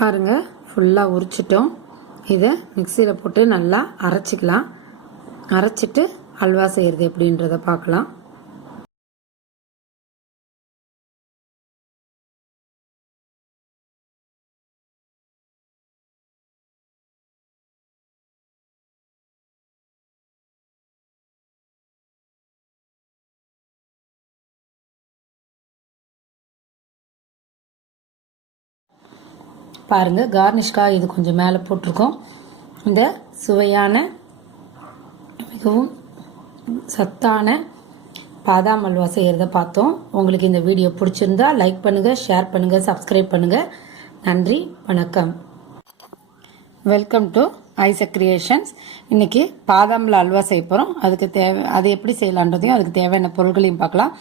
பாருங்க, ஃபுல்லாக உரிச்சிட்டோம். இதை மிக்சியில் போட்டு நல்லா அரைச்சிக்கலாம். அரைச்சிட்டு அல்வா செய்கிறது எப்படின்றத பார்க்கலாம். பாருங்க, கார்னிஷ்காக இது கொஞ்சம் மேலே போட்டிருக்கோம். இந்த சுவையான மிகவும் சத்தான பாதாம் அல்வா செய்கிறத பார்த்தோம். உங்களுக்கு இந்த வீடியோ பிடிச்சிருந்தா லைக் பண்ணுங்கள், ஷேர் பண்ணுங்கள், சப்ஸ்கிரைப் பண்ணுங்கள். நன்றி, வணக்கம். Welcome to Isaac creations. இன்றைக்கி பாதாமில் அல்வா செய்ய போகிறோம். அது எப்படி செய்யலான்றதையும் அதுக்கு தேவையான பொருட்களையும் பார்க்கலாம்.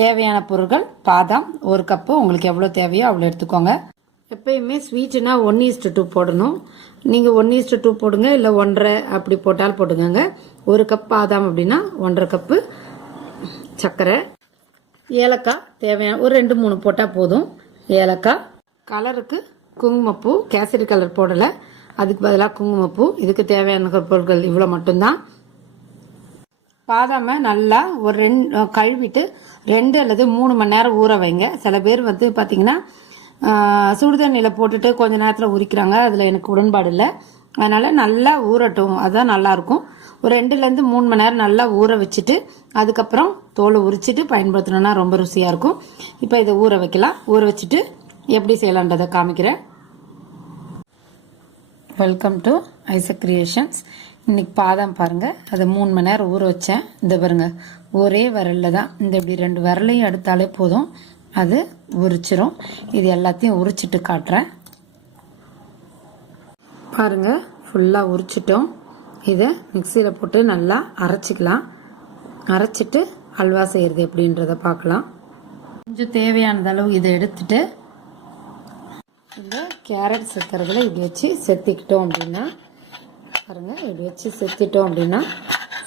தேவையான பொருட்கள்: பாதாம் 1 கப்பு. உங்களுக்கு எவ்வளோ தேவையோ அவ்வளோ எடுத்துக்கோங்க. எப்பயுமே ஸ்வீட்டுனா 1:2 போடணும். நீங்கள் 1:2 போடுங்க, இல்லை 1:30 அப்படி போட்டால் போட்டுக்கோங்க. 1 கப் பாதாம் அப்படின்னா 1:30 கப்பு சர்க்கரை. ஏலக்காய் தேவையான ஒரு 2-3 போட்டால் போதும். ஏலக்காய். கலருக்கு குங்குமப்பூ, கேசரி கலர் போடலை, அதுக்கு பதிலாக குங்குமப்பூ. இதுக்கு தேவையான பொருட்கள் இவ்வளோ மட்டும்தான். பாதாமை நல்லா கழுவிட்டு 2 அல்லது 3 மணி நேரம் ஊற வைங்க. சில பேர் பார்த்தீங்கன்னா சுடுதண்ணியில் போட்டுட்டு கொஞ்ச நேரத்தில் உரிக்கிறாங்க. அதில் எனக்கு உடன்பாடு இல்லை. அதனால் நல்லா ஊறட்டும், அதுதான் நல்லாயிருக்கும். ஒரு 2லேருந்து 3 மணி நேரம் நல்லா ஊற வச்சுட்டு அதுக்கப்புறம் தோலை உரிச்சிட்டு பயன்படுத்தணும்னா ரொம்ப ருசியாக இருக்கும். இப்போ இதை ஊற வைக்கலாம். ஊற வச்சுட்டு எப்படி செய்யலான்றதை காமிக்கிறேன். Welcome to Isaac creations. இன்னைக்கு பாதாம் பாருங்கள், அதை 3 மணி நேரம் ஊற வச்சேன். இந்த பாருங்க, ஒரே விரலில் தான், இந்த இப்படி 2 விரலையும் எடுத்தாலே போதும், அது உரிச்சிரும். இது எல்லாத்தையும் உரிச்சிட்டு காட்டுறேன். பாருங்க, ஃபுல்லாக உரிச்சிட்டோம். இதை மிக்சியில் போட்டு நல்லா அரைச்சிக்கலாம். அரைச்சிட்டு அல்வா செய்கிறது எப்படின்றத பார்க்கலாம். கொஞ்சம் தேவையானது அளவு இதை எடுத்துட்டு இந்த கேரட் சேர்க்கறதுல இப்படி வச்சு செத்திக்கிட்டோம் அப்படின்னா பாருங்க, இப்படி வச்சு செத்திட்டோம் அப்படின்னா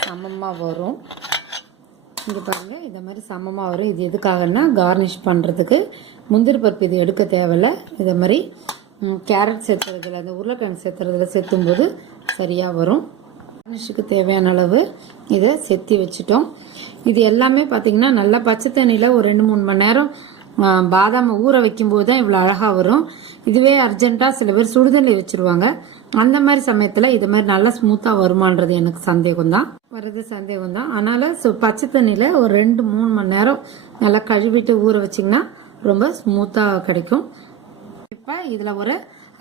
சமமாக வரும். இங்கே பாருங்கள், இந்த மாதிரி சமமாக வரும். இது எதுக்காகன்னா கார்னிஷ் பண்ணுறதுக்கு. முந்திரி பருப்பு இது எடுக்க தேவையில்ல. இதை மாதிரி கேரட் சேர்த்துறதுல, அந்த உருளைக்கிழங்கு சேர்த்துறதுல சேர்த்தும்போது சரியாக வரும். கார்னிஷுக்கு தேவையான அளவு இதை செத்தி வச்சுட்டோம். இது எல்லாமே பார்த்திங்கன்னா நல்லா பச்சை தண்ணியில் ஒரு 2-3 மணி நேரம் பாதாமை ஊற வைக்கும்போது தான் இவ்வளோ அழகாக வரும். இதுவே அர்ஜென்ட்டாக சில பேர் சுடுதண்ணி வச்சுருவாங்க. அந்த மாதிரி சமயத்தில் இது மாதிரி நல்லா ஸ்மூத்தாக வருமானது எனக்கு சந்தேகம் தான். அதனால் பச்சை தண்ணியில் ஒரு 2-3 மணி நேரம் நல்லா கழுவிட்டு ஊற வச்சிங்கன்னா ரொம்ப ஸ்மூத்தாக கிடைக்கும். இப்போ இதில் ஒரு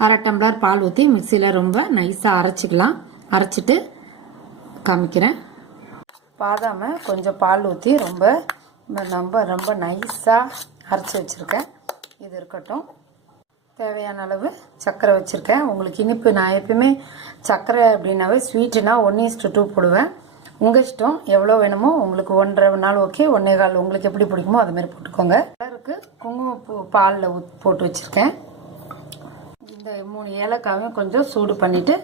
1/2 டம்ளர் பால் ஊற்றி மிக்சியில் ரொம்ப நைஸாக அரைச்சிக்கலாம். அரைச்சிட்டு காமிக்கிறேன். பாதாமை கொஞ்சம் பால் ஊற்றி ரொம்ப நைஸாக அரைச்சி வச்சுருக்கேன். இது இருக்கட்டும். தேவையான அளவு சர்க்கரை வச்சுருக்கேன். உங்களுக்கு இனிப்பு, நான் எப்பயுமே சர்க்கரை அப்படின்னாவே ஸ்வீட்டுனா 1:2 போடுவேன். உங்கள் இஷ்டம், எவ்வளோ வேணுமோ உங்களுக்கு. 1.5 நாள் ஓகே, 1.25 உங்களுக்கு எப்படி பிடிக்குமோ அது மாதிரி போட்டுக்கோங்க. கலருக்கு குங்குமப்பூ பாலில் போட்டு வச்சுருக்கேன். இந்த 3 ஏலக்காயும் கொஞ்சம் சூடு பண்ணிவிட்டு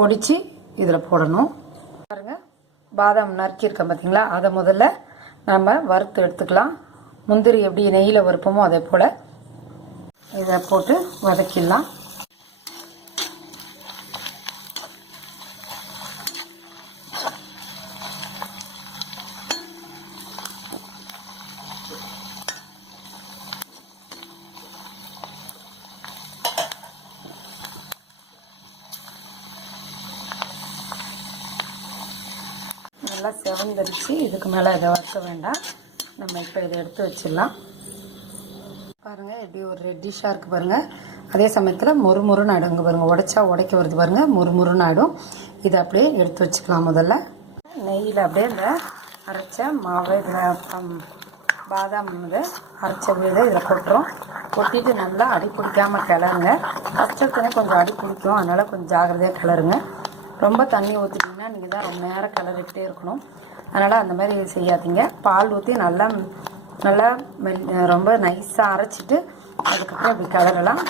பொடிச்சு இதில் போடணும். பாருங்கள், பாதாம் நறுக்கியிருக்கேன் பார்த்தீங்களா, அதை முதல்ல நம்ம வறுத்து எடுத்துக்கலாம். முந்திரி எப்படி நெய்யில் வறுப்போமோ அதே போல் இதை போட்டு வதக்கிடலாம். நல்லா செவந்தரிச்சு, இதுக்கு மேலே இதை வறுக்க வேண்டாம். நம்ம இப்போ இதை எடுத்து வச்சிடலாம். பாருங்கள், எப்படி ஒரு ரெட்டிஷாக இருக்குது பாருங்கள். அதே சமயத்தில் மொறுமொறுன்னு ஆகிடும். இங்கே பாருங்கள், உடைக்க வருது பாருங்கள், மொறுமொறுன்னு ஆகிடும். இதை அப்படியே எடுத்து வச்சுக்கலாம். முதல்ல நெய்யில் அப்படியே இந்த அரைச்ச மாவை இதில் பாதாம் இதை அரைச்ச வீதை இதில் கொட்டுறோம். கொட்டிட்டு நல்லா அடி பிடிக்காமல் கிளறுங்க. ஃபஸ்ட்டு கொஞ்சம் அடி பிடிக்கும், அதனால் கொஞ்சம் ஜாகிரதையாக கிளறுங்க. ரொம்ப தண்ணி ஊற்றிட்டிங்கன்னா நீங்கள் தான் ரொம்ப நேரம் கிளறிக்கிட்டே இருக்கணும். அதனால் அந்த மாதிரி செய்யாதீங்க. பால் ஊற்றி நல்லா ரொம்ப நைஸாக அரைச்சிட்டு அதுக்கப்புறம் இப்படி கிளறலாம்.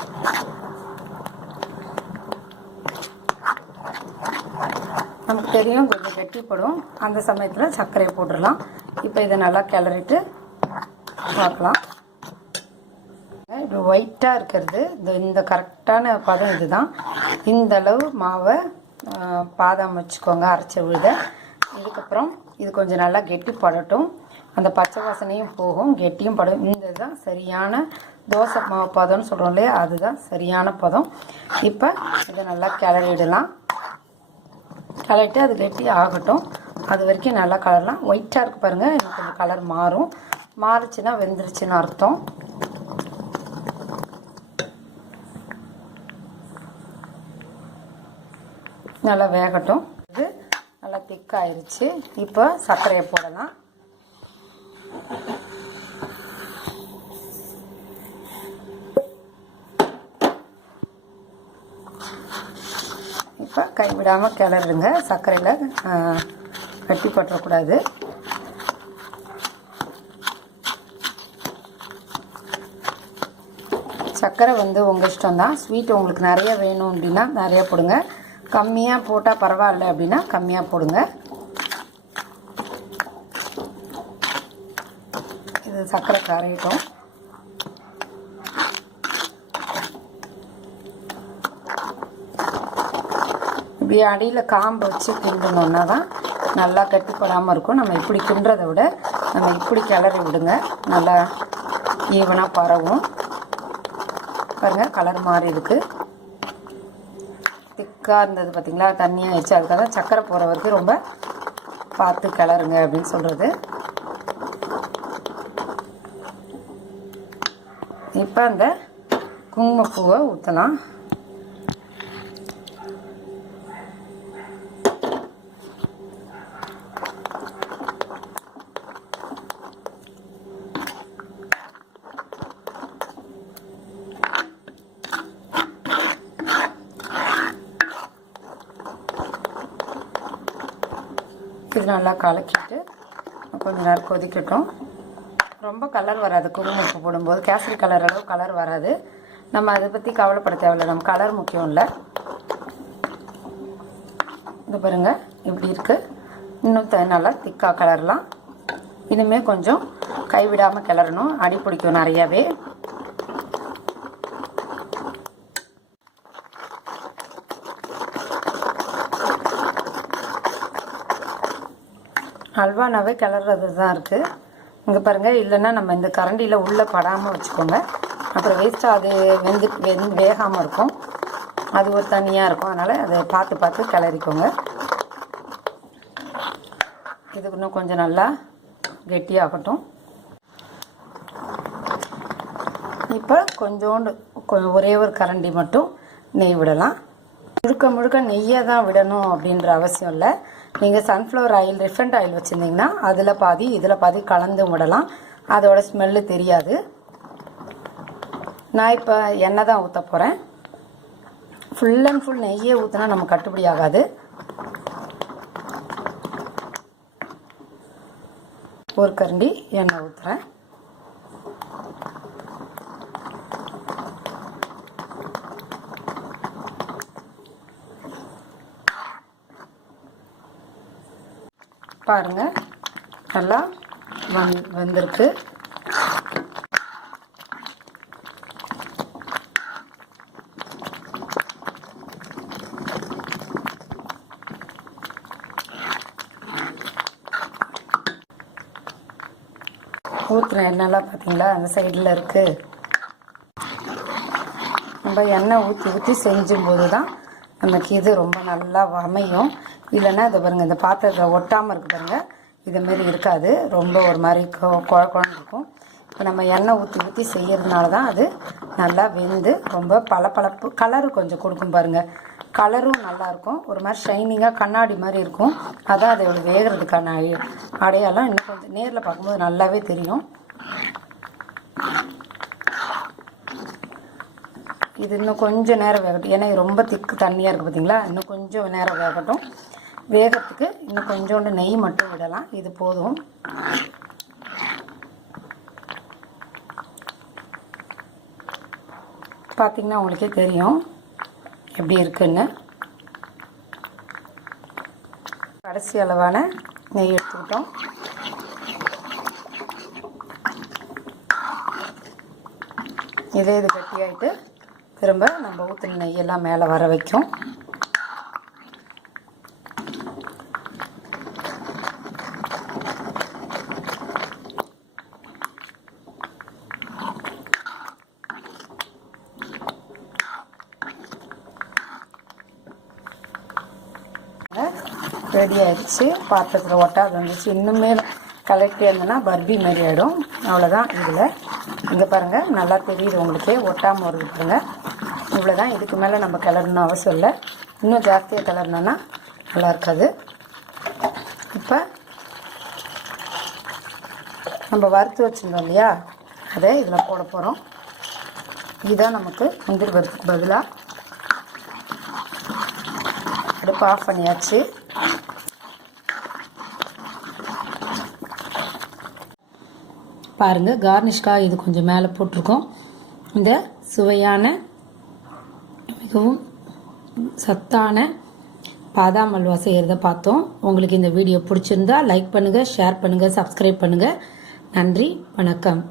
நமக்கு தெரியும் கொஞ்சம் கெட்டிப்படும், அந்த சமயத்தில் சர்க்கரையை போட்டுடலாம். இப்போ இதை நல்லா கிளறிட்டு பார்க்கலாம். இப்போ ஒயிட்டாக இருக்கிறது இந்த கரெக்டான பதம் இதுதான். இந்த அளவு மாவை பாதாம் வச்சுக்கோங்க அரைச்ச விழுத. இதுக்கப்புறம் இது கொஞ்சம் நல்லா கெட்டி படட்டும், அந்த பச்சை வாசனையும் போகும், கெட்டியும் படும். இந்த தான் சரியான தோசை மாவு பதம்னு சொல்கிறோம் இல்லையா, அதுதான் சரியான பதம். இப்போ இதை நல்லா கிளறிடலாம். கிளறிட்டு அது கெட்டி ஆகட்டும், அது வரைக்கும் நல்லா கலரலாம். ஒயிட்டாக இருக்குது பாருங்கள், இன்னும் கொஞ்சம் கலர் மாறும். மாறுச்சுன்னா வெந்துருச்சுன்னு அர்த்தம். நல்லா வேகட்டும். இது நல்லா திக்காயிருச்சு. இப்போ சர்க்கரையை போடலாம். இப்போ கைவிடாமல் கிளறுங்க, சர்க்கரையில் கட்டி பற்றக்கூடாது. சர்க்கரை உங்கள் இஷ்டம்தான். ஸ்வீட் உங்களுக்கு நிறைய வேணும் அப்படின்னா நிறைய போடுங்க, கம்மியாக போட்டால் பரவாயில்ல அப்படின்னா கம்மியாக போடுங்க. இது சர்க்கரை கரையட்டும். இப்படி அடியில் காம்பு வச்சு கிண்டணுன்னா தான் நல்லா கட்டிப்படாமல் இருக்கும். நம்ம இப்படி கிண்டுறதை விட நம்ம இப்படி கிளறி விடுங்க, நல்லா ஈவனாக பரவும். பாருங்கள் கலர் மாறி இருக்குது. திக்காக இருந்தது பார்த்திங்களா, தண்ணியாக ஆயிடுச்சு. அதுக்காக தான் சர்க்கரை போகிற வரைக்கும் ரொம்ப பார்த்து கிளறுங்க அப்படின்னு சொல்கிறது. இப்போ அந்த குங்குமப்பூவை ஊற்றலாம். இது நல்லா கலக்கிட்டு கொஞ்சம் நேரம் கொதிக்கட்டும். ரொம்ப கலர் வராது குங்குமப்பூ போடும்போது, கேசரி கலர் அளவு கலர் வராது. நம்ம அதை பற்றி கவலைப்பட தேவையில்லை, நம்ம கலர் முக்கியம் இல்லை. இது பாருங்கள் இப்படி இருக்குது. இன்னும் நல்லா திக்காக கலரலாம். இனிமேல் கொஞ்சம் கைவிடாமல் கிளறணும், அடி பிடிக்கும் நிறையாவே. ஹல்வானாவே கிளறது தான் இருக்குது. இங்கே பாருங்கள், இல்லைன்னா நம்ம இந்த கரண்டியில் உள்ளே படாமல் வச்சுக்கோங்க, அப்புறம் வேஸ்ட்டாக அது வேகாமல் இருக்கும், அது ஒரு தனியாக இருக்கும். அதனால் அதை பார்த்து பார்த்து கிளறிக்கோங்க. இதுக்கு இன்னும் கொஞ்சம் நல்லா கெட்டியாகட்டும். இப்போ கொஞ்சோண்டு ஒரே ஒரு கரண்டி மட்டும் நெய் விடலாம். முழுக்க முழுக்க நெய்யை தான் விடணும் அப்படின்ற அவசியம் இல்லை. நீங்கள் சன்ஃப்ளவர் ஆயில், ரிஃபைண்ட் ஆயில் வச்சுருந்தீங்கன்னா அதில் பாதி இதில் பாதி கலந்து விடலாம், அதோட ஸ்மெல்லு தெரியாது. நான் இப்போ எண்ணெய் தான் ஊற்ற போகிறேன். ஃபுல் அண்ட் ஃபுல் நெய்யே ஊற்றினா நம்ம கட்டுப்படி ஆகாது. ஒரு கரண்டி எண்ணெய் ஊற்றுறேன். பாருங்கள் நல்லா வந்திருக்கு. ஊற்றுறேன் எண்ணெய்லாம் பார்த்தீங்களா, அந்த சைடில் இருக்குது. நம்ம எண்ணெய் ஊற்றி செஞ்சும்போது தான் நமக்கு இது ரொம்ப நல்லா அமையும். இல்லைன்னா இதை பாருங்கள், இந்த பாத்திரத்தை ஒட்டாமல் இருக்குது பாருங்கள், இதுமாரி இருக்காது, ரொம்ப ஒரு மாதிரி குழன்னு இருக்கும். இப்போ நம்ம எண்ணெய் ஊற்றி செய்யறதுனால தான் அது நல்லா வெந்து ரொம்ப பளபளப்பு கலரு கொஞ்சம் கொடுக்கும் பாருங்கள். கலரும் நல்லாயிருக்கும், ஒரு மாதிரி ஷைனிங்காக கண்ணாடி மாதிரி இருக்கும். அதான் அதோட வேகிறதுக்கான அடையாளம். இன்னும் கொஞ்சம் நேரில் பார்க்கும்போது நல்லாவே தெரியும். இது இன்னும் கொஞ்சம் நேரம் வேகட்டும், ஏன்னா ரொம்ப திக்கு தண்ணியாக இருக்குது பார்த்தீங்களா. இன்னும் கொஞ்சம் நேரம் வேகட்டும். வேகத்துக்கு இன்னும் கொஞ்சோண்டு நெய் மட்டும் விடலாம், இது போதும். பார்த்திங்கன்னா உங்களுக்கே தெரியும் எப்படி இருக்குன்னு. கடைசி அளவான நெய் எடுத்துக்கிட்டோம். இது கட்டியாயிட்டு திரும்ப நம்ம ஊற்றின நெய்யெல்லாம் மேலே வர வைக்கும். ரெடி ஆகிடுச்சு. பாத்திரத்தில் ஒட்டாது வந்துச்சு. இன்னுமே கலெக்டி இருந்ததுன்னா பர்பி மாரி ஆகிடும். அவ்வளோதான். இதில் இங்கே பாருங்கள், நல்லா தெரியுது உங்களுக்கு, ஒட்டாமல் வருது பாருங்கள். இவ்வளோதான். இதுக்கு மேலே நம்ம கிளறணும் அவசியம் இல்லை. இன்னும் ஜாஸ்தியாக கிளறினோன்னா நல்லா இருக்காது. இப்போ நம்ம வறுத்து வச்சுருந்தோம் இல்லையா, அதை இதில் போட போகிறோம். இதுதான் நமக்கு முந்திரி பருப்புக்கு பதிலாக. அடுப்பு ஆஃப் பண்ணியாச்சு. பாருங்கள், கார்னிஷ்காக இது கொஞ்சம் மேலே போட்டிருக்கோம். இந்த சுவையான மிகவும் சத்தான பாதாம் அல்வா செய்கிறத பார்த்தோம். உங்களுக்கு இந்த வீடியோ பிடிச்சிருந்தா லைக் பண்ணுங்கள், ஷேர் பண்ணுங்கள், சப்ஸ்கிரைப் பண்ணுங்கள். நன்றி, வணக்கம்.